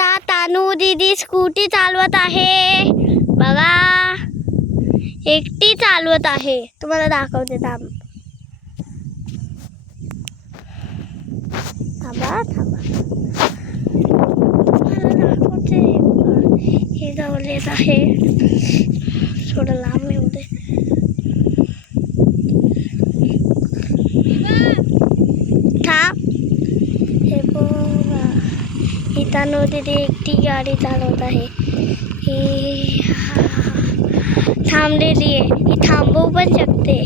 आता तानू दीदी स्कूटी चालवत आहे बघा, एकटी चालवत आहे. तुम्हाला दाखवते थांबा थांबा, तुम्हाला दाखवते. हे जवळच आहे, थोडं लांब येऊ दे. हे बघा, ही तानू दीदी एकटी गाडी चालवत आहे. ही थांबलेली आहे, ही थांबवू पण शकते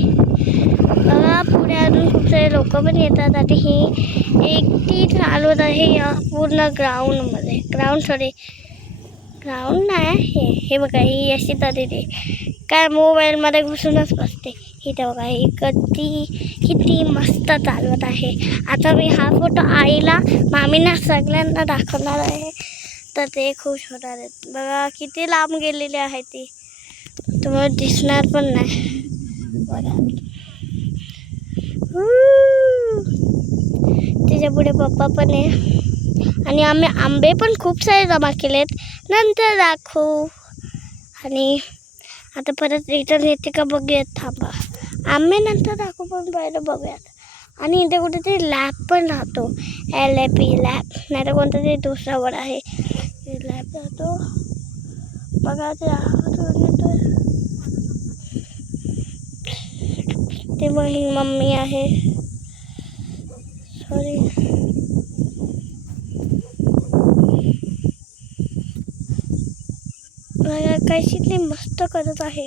बघा. पुढे अजून खूप सारे लोक पण येतात आणि ही एकटी चालवत आहे या पूर्ण ग्राउंडमध्ये. ग्राउंड नाही हे बघा, ही अशी तरी काय मोबाईलमध्ये घुसूनच बसते. इथे बघा, ही किती मस्त चालवत आहे. आता मी हा फोटो आईला, मामींना सगळ्यांना दाखवणार आहे, तर ते खुश होणार आहेत. बघा किती लांब गेलेली आहे ती, तुम्हाला दिसणार पण नाही बघा. त्याच्या पुढे पप्पा पण आहे आणि आम्ही आंबे पण खूप सारे जमा केलेत, नंतर दाखवू. आणि आता परत रिटर्न येते का बघूयात, थांबा. आंबे नंतर दाखवू, पण पहिलं बघूयात. आणि इथे कुठेतरी लॅब पण राहतो, LAP लॅब, नाही तर कोणता तरी दुसरा वर्ड आहे. लॅब राहतो बघा, ते माझी मम्मी आहे. सॉरी, कशी ती मस्त करत आहे.